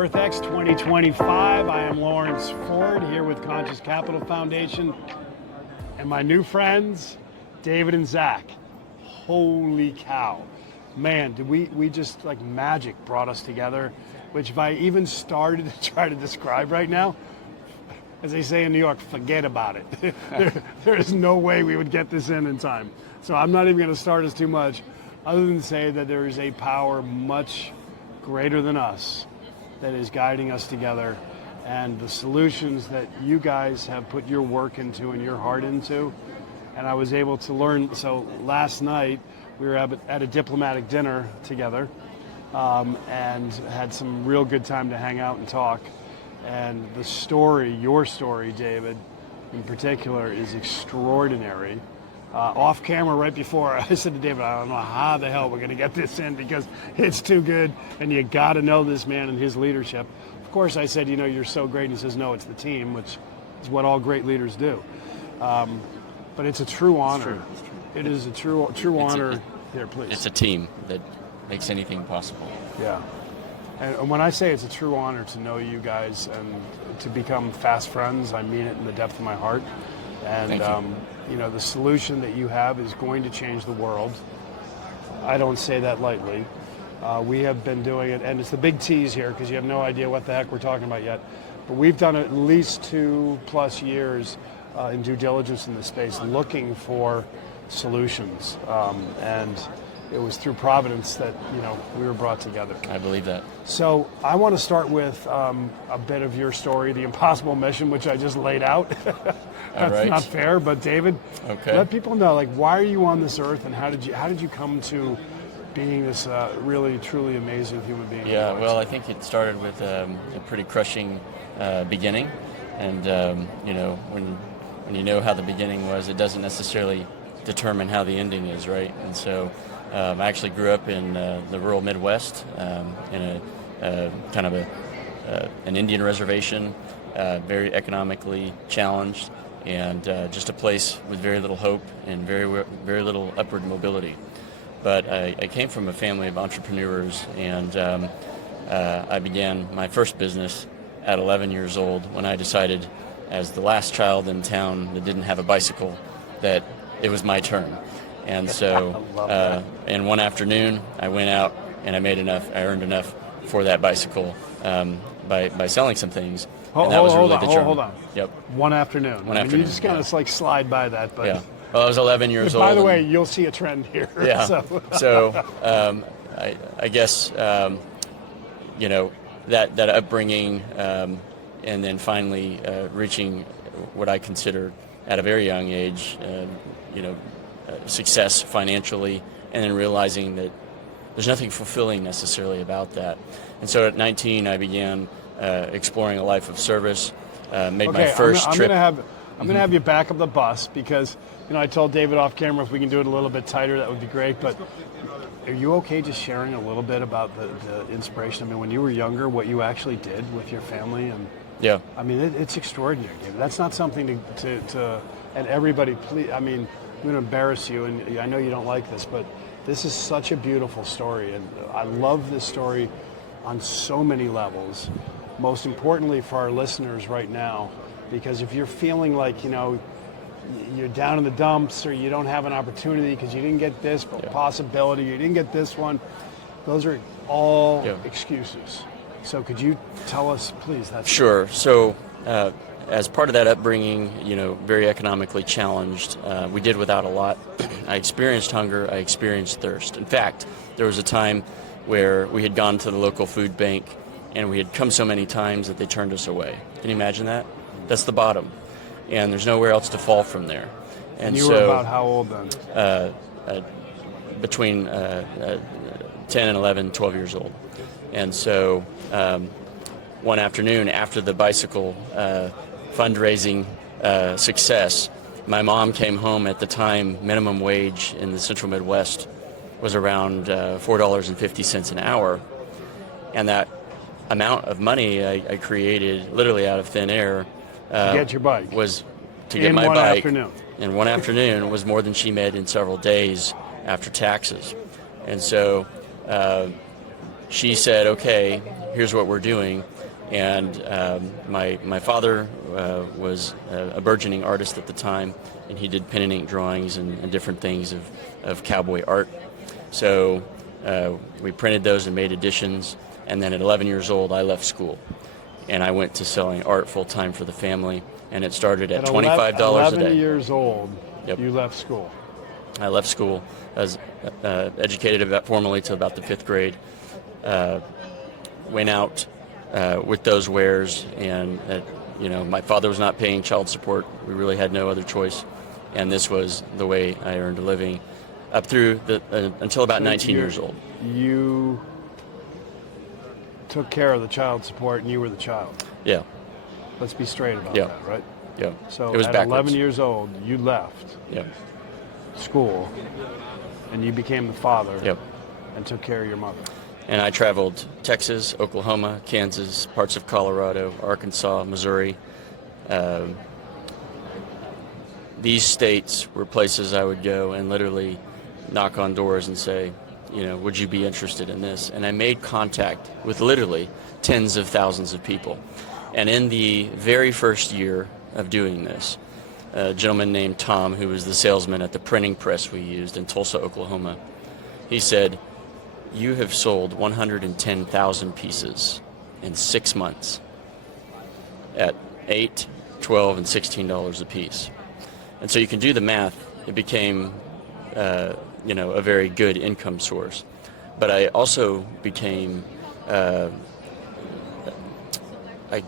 EarthX 2025. I am Lawrence Ford here with Conscious Capital Foundation and my new friends, David and Zach. Holy cow. Man, did we just like magic brought us together, which if I even started to try to describe right now, as they say in New York, forget about it. there is no way we would get this in time. So I'm not even going to start us too much, other than to say that there is a power much greater than us that is guiding us together, and the solutions that you guys have put your work into and your heart into. And I was able to learn. So last night we were at a diplomatic dinner together and had some real good time to hang out and talk. And the story, your story, David, in particular, is extraordinary. Off camera, right before, I said to David, I don't know how the hell we're going to get this in because it's too good, and you got to know this man and his leadership. Of course, I said, you know, you're so great. And he says, no, it's the team, which is what all great leaders do. But it's a true honor. It's true. It is a true honor. Here, please. It's a team that makes anything possible. Yeah. And when I say it's a true honor to know you guys and to become fast friends, I mean it in the depth of my heart. And you know, the solution that you have is going to change the world. I don't say that lightly. We have been doing it, and it's the big tease here because you have no idea what the heck we're talking about yet. But we've done at least 2+ years in due diligence in this space, looking for solutions, and it was through Providence that, you know, we were brought together. I believe that. So I want to start with a bit of your story, the impossible mission, which I just laid out. That's not fair, but David, let people know, like, why are you on this earth, and how did you come to being this really truly amazing human being? Yeah, well, I think it started with a pretty crushing beginning, and you know, when you know how the beginning was, it doesn't necessarily determine how the ending is, right? And so I actually grew up in the rural Midwest, in a kind of an Indian reservation, very economically challenged, and just a place with very little hope and very little upward mobility. But I came from a family of entrepreneurs, and I began my first business at 11 years old when I decided, as the last child in town that didn't have a bicycle, that it was my turn. And so in one afternoon, I went out and I earned enough for that bicycle by selling some things. And that was really the journey. Hold on. Yep. One afternoon. You just kind of like slide by that. But yeah. Well, I was 11 years old. By the way, you'll see a trend here. Yeah. So I guess, you know, that upbringing, and then finally reaching what I consider at a very young age, you know, success financially, and then realizing that there's nothing fulfilling necessarily about that. And so at 19, I began exploring a life of service, made my first trip. I'm going to have you back up the bus because, you know, I told David off camera if we can do it a little bit tighter, that would be great. But are you okay just sharing a little bit about the inspiration? I mean, when you were younger, what you actually did with your family? And yeah, I mean, it's extraordinary, David. That's not something to and everybody, please, I mean, I'm going to embarrass you, and I know you don't like this, but this is such a beautiful story, and I love this story on so many levels. Most importantly for our listeners right now, because if you're feeling like, you know, you're down in the dumps or you don't have an opportunity because you didn't get this possibility, you didn't get this one, those are all excuses. So could you tell us, please? Sure. So as part of that upbringing, you know, very economically challenged, we did without a lot. I experienced hunger, I experienced thirst. In fact, there was a time where we had gone to the local food bank and we had come so many times that they turned us away. Can you imagine that? That's the bottom. And there's nowhere else to fall from there. And you were about how old then? Between 10 and 11, 12 years old. And so one afternoon after the bicycle fundraising success, my mom came home. At the time, minimum wage in the central Midwest was around $4.50 an hour. And that amount of money I created literally out of thin air to get your bike. Was to get my bike in one afternoon was more than she made in several days after taxes. And so she said, okay, here's what we're doing. And my father was a burgeoning artist at the time, and he did pen and ink drawings and different things of cowboy art. So we printed those and made editions, and then at 11 years old, I left school, and I went to selling art full-time for the family, and it started at $25 a day. 11 years old, Yep. you left school. I left school. I was educated formally to about the 5th grade. Went out with those wares, and my father was not paying child support. We really had no other choice, and this was the way I earned a living up through until about 19 years old. You took care of the child support, and you were the child. Yeah. Let's be straight about Yeah. that, right? Yeah. So it was at backwards. 11 years old, you left Yep. school, and you became the father Yep. and took care of your mother. And I traveled Texas, Oklahoma, Kansas, parts of Colorado, Arkansas, Missouri. These states were places I would go and literally knock on doors and say, would you be interested in this? And I made contact with literally tens of thousands of people. And in the very first year of doing this, a gentleman named Tom, who was the salesman at the printing press we used in Tulsa, Oklahoma, he said, "You have sold 110,000 pieces in 6 months at $8, $12, and $16 a piece." And so you can do the math. It became, a very good income source. But I also became, I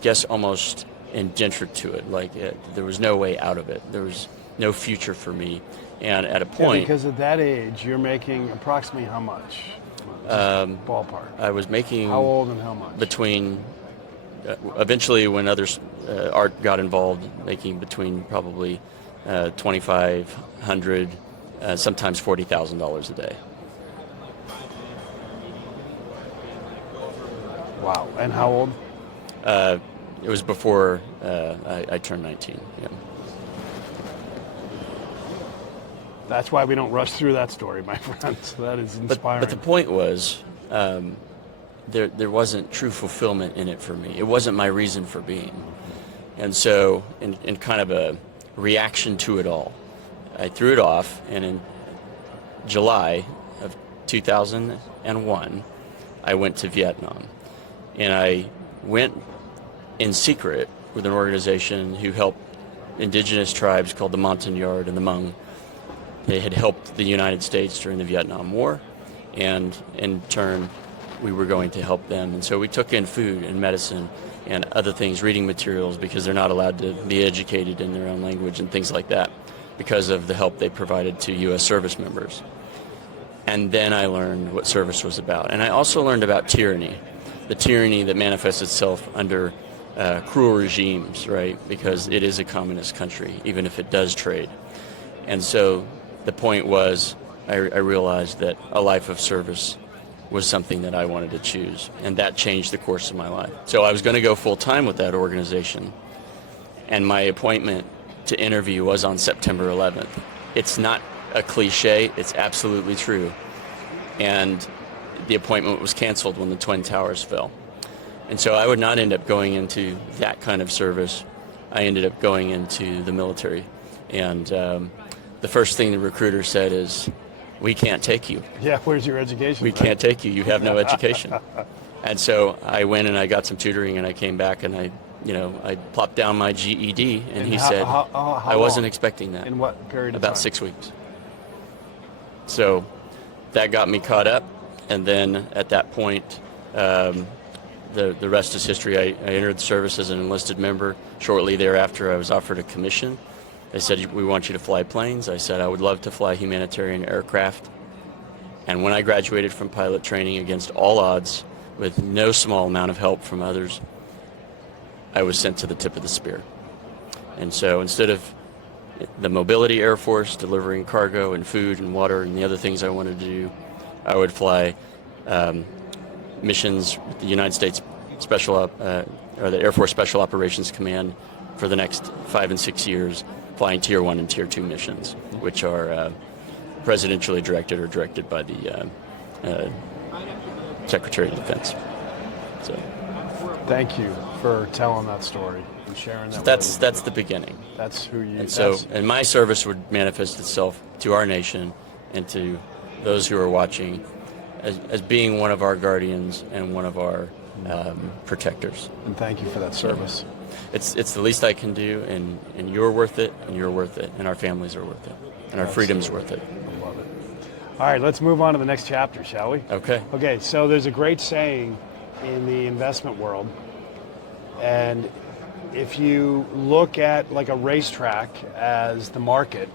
guess, almost indentured to it. Like there was no way out of it. There was no future for me. And at a point, because at that age, you're making approximately how much? Ballpark. I was making How old and how much? between. Eventually, when others art got involved, making between probably $2,500, sometimes $40,000 a day. Wow. And how old? It was before I turned 19. Yeah. That's why we don't rush through that story, my friends. That is inspiring. But the point was, there wasn't true fulfillment in it for me. It wasn't my reason for being. And so, in kind of a reaction to it all, I threw it off, and in July of 2001, I went to Vietnam. And I went in secret with an organization who helped indigenous tribes called the Montagnard and the Hmong. They had helped the United States during the Vietnam War, and in turn, we were going to help them. And so we took in food and medicine and other things, reading materials, because they're not allowed to be educated in their own language and things like that because of the help they provided to U.S. service members. And then I learned what service was about. And I also learned about tyranny, the tyranny that manifests itself under cruel regimes, right? Because it is a communist country, even if it does trade. And so the point was, I realized that a life of service was something that I wanted to choose, and that changed the course of my life. So I was going to go full-time with that organization, and my appointment to interview was on September 11th. It's not a cliche, it's absolutely true. And the appointment was canceled when the Twin Towers fell. And so I would not end up going into that kind of service. I ended up going into the military. And the first thing the recruiter said is, "We can't take you. Yeah, where's your education? We can't take you. You have no education." And so I went and I got some tutoring, and I came back and I plopped down my GED, and he said, I wasn't expecting that. In what period of time? About 6 weeks. So that got me caught up, and then at that point, the rest is history. I entered the service as an enlisted member. Shortly thereafter, I was offered a commission. They said, "We want you to fly planes." I said, "I would love to fly humanitarian aircraft." And when I graduated from pilot training against all odds, with no small amount of help from others, I was sent to the tip of the spear. And so instead of the Mobility Air Force delivering cargo and food and water and the other things I wanted to do, I would fly missions with the United States or the Air Force Special Operations Command for the next 5 and 6 years, flying Tier 1 and Tier 2 missions, which are presidentially directed or directed by the Secretary of Defense. So. Thank you for telling that story and sharing that. That's the beginning. That's who you. And my service would manifest itself to our nation and to those who are watching as being one of our guardians and one of our protectors. And thank you for that service. It's the least I can do, and you're worth it, and you're worth it, and our families are worth it, and our freedom's worth it. I love it. All right, let's move on to the next chapter, shall we? Okay. Okay, so there's a great saying in the investment world, and if you look at like a racetrack as the market,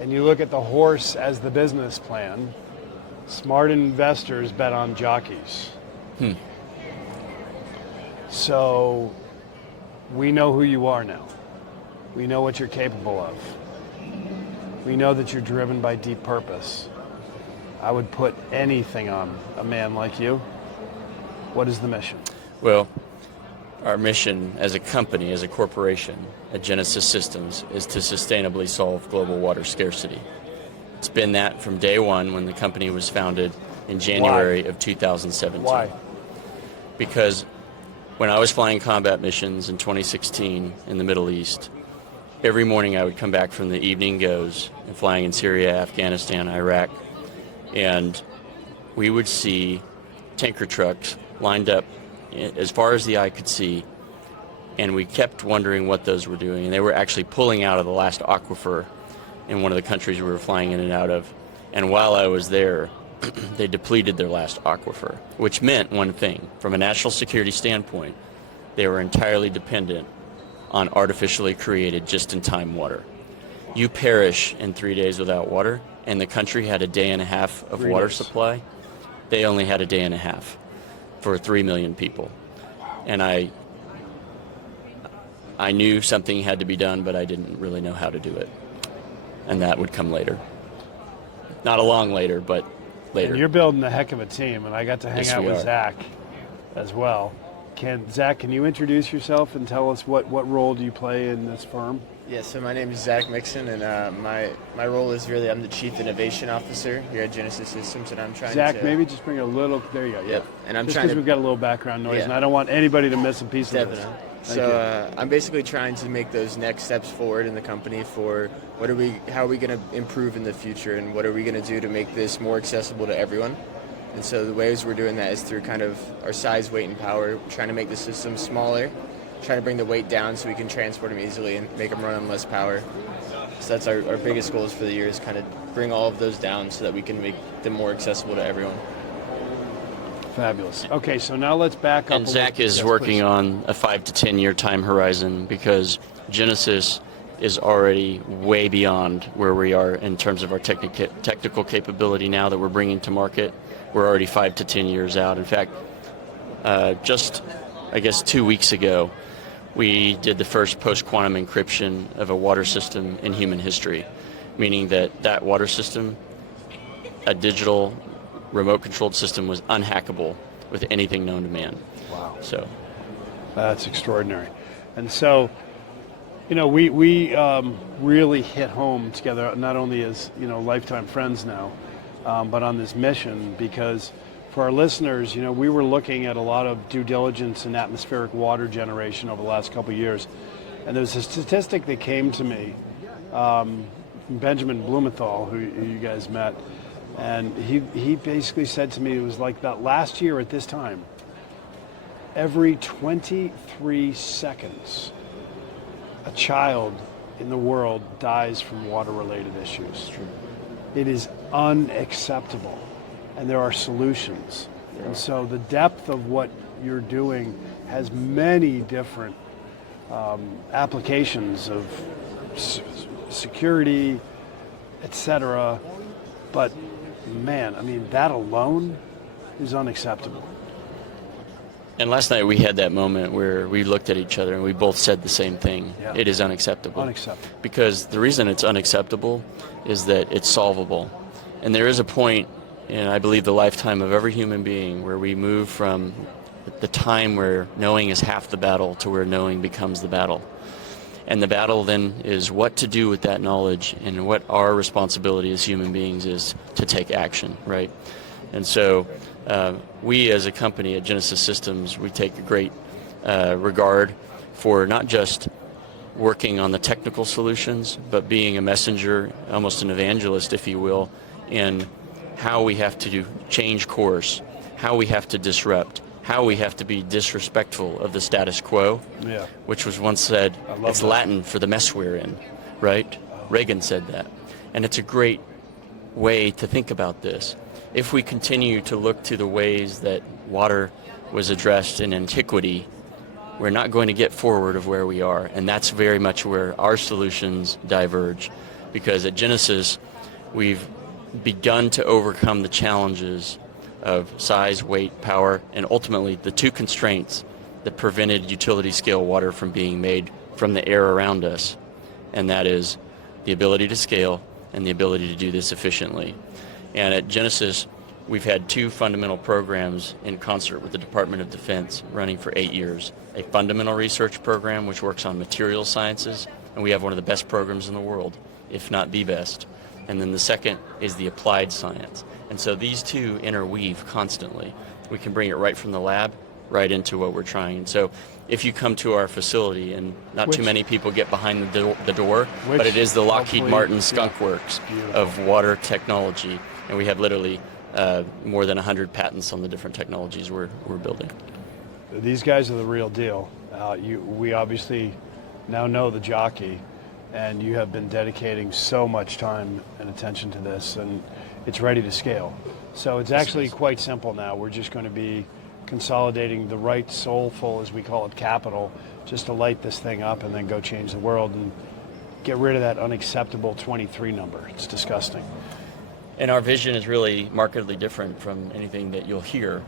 and you look at the horse as the business plan, smart investors bet on jockeys. So we know who you are now. We know what you're capable of. We know that you're driven by deep purpose. I would put anything on a man like you. What is the mission? Well, our mission as a company, as a corporation at Genesis Systems is to sustainably solve global water scarcity. It's been that from day one when the company was founded in January of 2017. Why? Because when I was flying combat missions in 2016 in the Middle East, every morning I would come back from the evening goes and flying in Syria, Afghanistan, Iraq, and we would see tanker trucks lined up as far as the eye could see, and we kept wondering what those were doing. And they were actually pulling out of the last aquifer in one of the countries we were flying in and out of. And while I was there, they depleted their last aquifer, which meant one thing. From a national security standpoint, they were entirely dependent on artificially created just-in-time water. You perish in 3 days without water, and the country had a day and a half of water supply. They only had a day and a half for 3 million people. And I knew something had to be done, but I didn't really know how to do it. And that would come later. Not a long later, but later. And you're building a heck of a team, and I got to hang out with Zach as well. Zach, can you introduce yourself and tell us what role do you play in this firm? Yeah, so my name is Zach Mixson, and my role is really I'm the Chief Innovation Officer here at Genesis Systems, and I'm trying Zach, maybe just bring a little, there you go, yeah. And I'm just trying because we've got a little background noise, Yeah. and I don't want anybody to miss a piece of this. Definitely. So I'm basically trying to make those next steps forward in the company for how are we going to improve in the future, and what are we going to do to make this more accessible to everyone. And so the ways we're doing that is through kind of our size, weight, and power, trying to make the system smaller, trying to bring the weight down so we can transport them easily and make them run on less power. So that's our biggest goals for the year, is kind of bring all of those down so that we can make them more accessible to everyone. Fabulous. Okay, so now let's back up. And Zach is working on a 5 to 10 year time horizon, because Genesis is already way beyond where we are in terms of our technical capability now that we're bringing to market. We're already 5 to 10 years out. In fact, just, I guess, 2 weeks ago, we did the first post-quantum encryption of a water system in human history, meaning that water system, a digital remote-controlled system, was unhackable with anything known to man. Wow. So that's extraordinary. And so, you know, we really hit home together, not only as, you know, lifetime friends now, but on this mission, because for our listeners, you know, we were looking at a lot of due diligence in atmospheric water generation over the last couple of years. And there's a statistic that came to me from Benjamin Blumenthal, who you guys met. And he basically said to me, it was like that last year at this time, every 23 seconds, a child in the world dies from water-related issues. It is unacceptable, and there are solutions. Yeah. And so the depth of what you're doing has many different applications of security, etc. But man, I mean, that alone is unacceptable. And last night we had that moment where we looked at each other and we both said the same thing. Yeah. It is unacceptable. Unacceptable. Because the reason it's unacceptable is that it's solvable. And there is a point in, I believe, the lifetime of every human being where we move from the time where knowing is half the battle to where knowing becomes the battle. And the battle then is what to do with that knowledge, and what our responsibility as human beings is to take action, right? And so we as a company at Genesis Systems, we take a great regard for not just working on the technical solutions, but being a messenger, almost an evangelist, if you will, in how we have to change course, how we have to disrupt, how we have to be disrespectful of the status quo, which was once said, it's that. Latin for the mess we're in, right? Reagan said that. And it's a great way to think about this. If we continue to look to the ways that water was addressed in antiquity, we're not going to get forward of where we are. And that's very much where our solutions diverge. Because at Genesis, we've begun to overcome the challenges of size, weight, power, and ultimately the two constraints that prevented utility scale water from being made from the air around us. And that is the ability to scale and the ability to do this efficiently. And at Genesis, we've had two fundamental programs in concert with the Department of Defense running for 8 years. A fundamental research program which works on material sciences, and we have one of the best programs in the world, if not the best. And then the second is the applied science. And so these two interweave constantly. We can bring it right from the lab right into what we're trying. And so if you come to our facility, and not too many people get behind the door, but it is the Lockheed Martin Skunk Works of water technology. And we have literally more than 100 patents on the different technologies we're building. These guys are the real deal. We obviously now know the jockey, and you have been dedicating so much time and attention to this, and it's ready to scale. So it's actually quite simple now. We're just going to be consolidating the right soulful, as we call it, capital, just to light this thing up and then go change the world and get rid of that unacceptable 23 number. It's disgusting. And our vision is really markedly different from anything that you'll hear,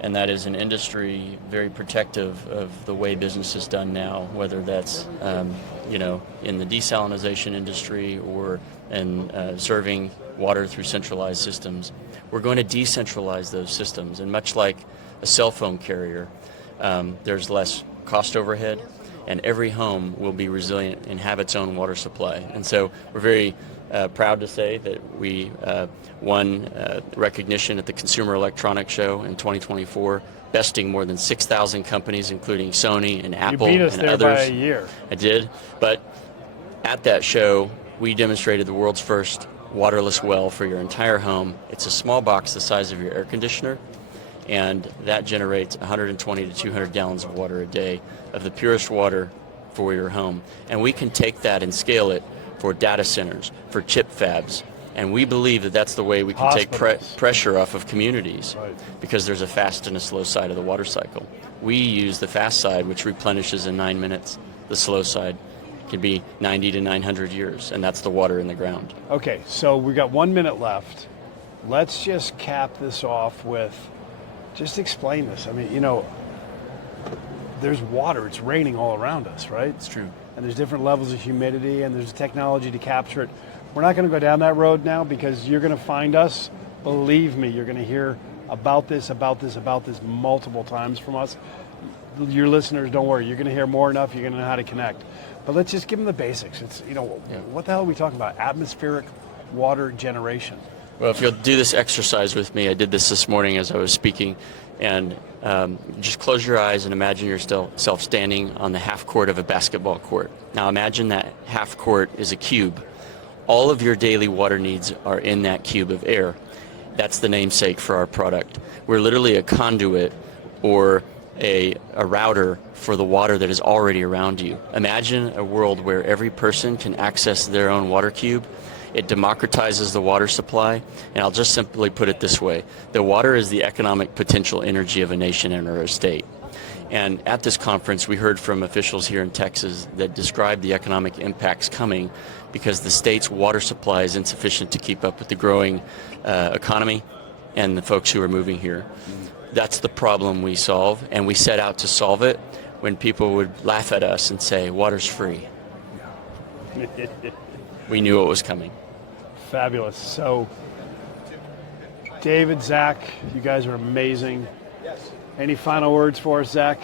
and that is an industry very protective of the way business is done now, whether that's in the desalinization industry or in serving water through centralized systems. We're going to decentralize those systems, and much like a cell phone carrier, there's less cost overhead, and every home will be resilient and have its own water supply. And so we're very proud to say that we won recognition at the Consumer Electronics Show in 2024, besting more than 6,000 companies, including Sony and Apple and others. You beat us there by a year. I did, but at that show, we demonstrated the world's first waterless well for your entire home. It's a small box the size of your air conditioner, and that generates 120 to 200 gallons of water a day of the purest water for your home. And we can take that and scale it for data centers, for chip fabs, and we believe that that's the way we can take pressure off of communities, because there's a fast and a slow side of the water cycle. We use the fast side, which replenishes in 9 minutes. The slow side can be 90 to 900 years, and that's the water in the ground. Okay, so we got 1 minute left. Let's just cap this off with, just explain this. I mean, there's water, it's raining all around us, right? It's true. And there's different levels of humidity, and there's technology to capture it. We're not going to go down that road now, because you're going to find us. Believe me, you're going to hear about this multiple times from us. Your listeners, don't worry, you're going to hear more enough, you're going to know how to connect. But let's just give them the basics. It's, what the hell are we talking about? Atmospheric water generation. Well, if you'll do this exercise with me, I did this morning as I was speaking, and just close your eyes and imagine yourself standing on the half court of a basketball court. Now imagine that half court is a cube. All of your daily water needs are in that cube of air. That's the namesake for our product. We're literally a conduit or a router for the water that is already around you. Imagine a world where every person can access their own water cube. It democratizes the water supply, and I'll just simply put it this way. The water is the economic potential energy of a nation and or a state. And at this conference, we heard from officials here in Texas that described the economic impacts coming because the state's water supply is insufficient to keep up with the growing economy and the folks who are moving here. That's the problem we solve, and we set out to solve it when people would laugh at us and say, water's free. We knew it was coming. Fabulous. So, David, Zach, you guys are amazing. Any final words for us, Zach?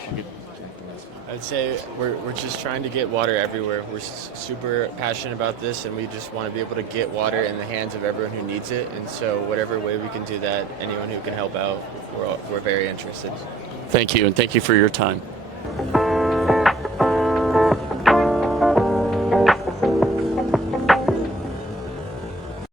I'd say we're just trying to get water everywhere. We're super passionate about this, and we just want to be able to get water in the hands of everyone who needs it. And so whatever way we can do that, anyone who can help out, we're very interested. Thank you, and thank you for your time.